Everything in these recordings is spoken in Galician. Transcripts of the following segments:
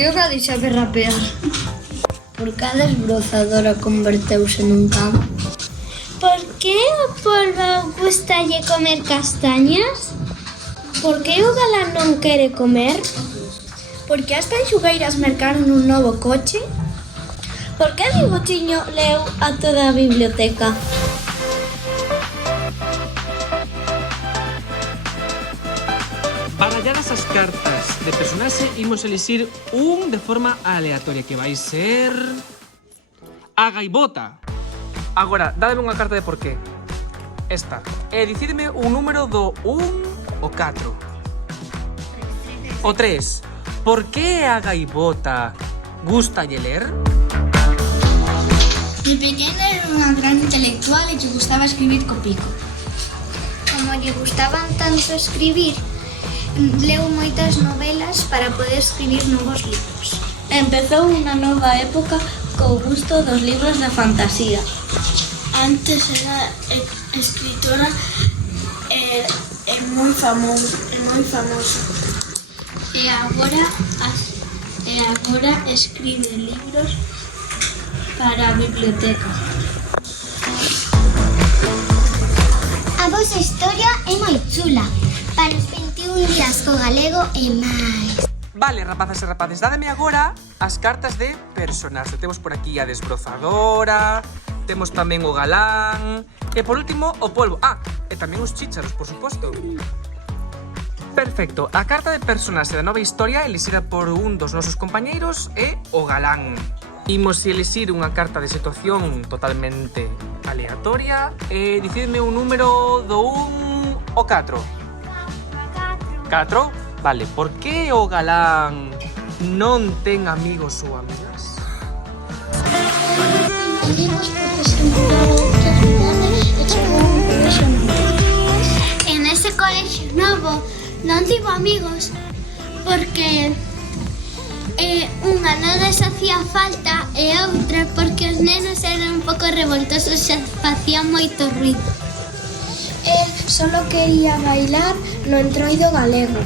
que o Gadi sabe rapear? Por que a desbrozadora converteuse nun can? Por que o polvo gustalle comer castañas? Por que o galán non quere comer? Por que as tanxugueiras mercaron un novo coche? Por que Bigotiño leu a toda a biblioteca? Baralladas as cartas de personaxe, imos elixir un de forma aleatoria, que vai ser... a gaivota. Agora, dademe unha carta de porqué. Esta. E dicideme un número do 1 ou 4. O 3. Por que a gaivota gustalle ler? De pequena era unha gran intelectual e lle gustaba escribir co pico. Como lle gustaban tanto escribir, leu moitas novelas para poder escribir novos libros. Empezou unha nova época co gusto dos libros de fantasía. Antes era escritora e moi famoso. E agora escribe libros para a biblioteca. A vosa historia é moi chula. Para os 21 días co galego e máis. Vale, rapazas e rapaces, dademe agora as cartas de personaxe. Temos por aquí a desbrozadora, temos tamén o galán e por último o polvo. Ah, e tamén os chícharos, por suposto. Perfecto, a carta de personaxe da nova historia elixida por un dos nosos compañeiros é o galán. Imos elixir unha carta de situación totalmente aleatoria e dicidme un número do 1 ao 4. 4? Vale, por que o galán non ten amigos ou amigas? En ese colexio novo non tivo amigos porque unha non les hacía falta e outra porque os nenos eran un pouco revoltosos e facían moito ruido. El solo quería bailar no entroido galego.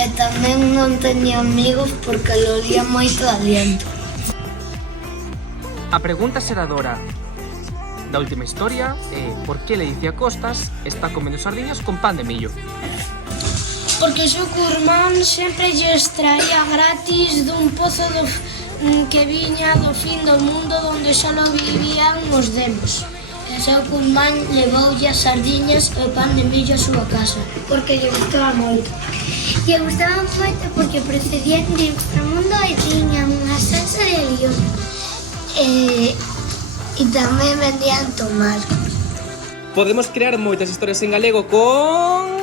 E tamén non teña amigos porque lo olía moito de aliento. A pregunta xeradora da última historia é por que Leicia Costas está comendo sardiñas con pan de millo? Porque o seu curmán sempre lle extraía gratis dun pozo que viña do fin do mundo onde só vivían os demos. O seu curmán levoulle as sardiñas e o pan de millo a súa casa. Porque lle gustaba moito. Lle gustaban moito porque procedían de Inframundo e tiñan unha salsa de lión. E tamén vendían tomar. Podemos crear moitas historias en galego con...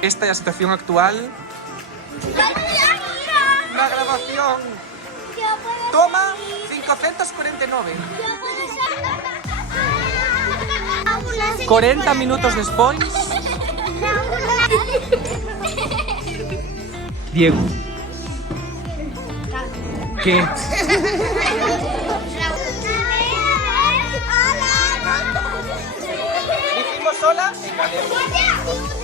Esta é a situación actual na grabación. Toma 549. 40 minutos despois. Diego. ¿Qué? Dijimos hola en galego.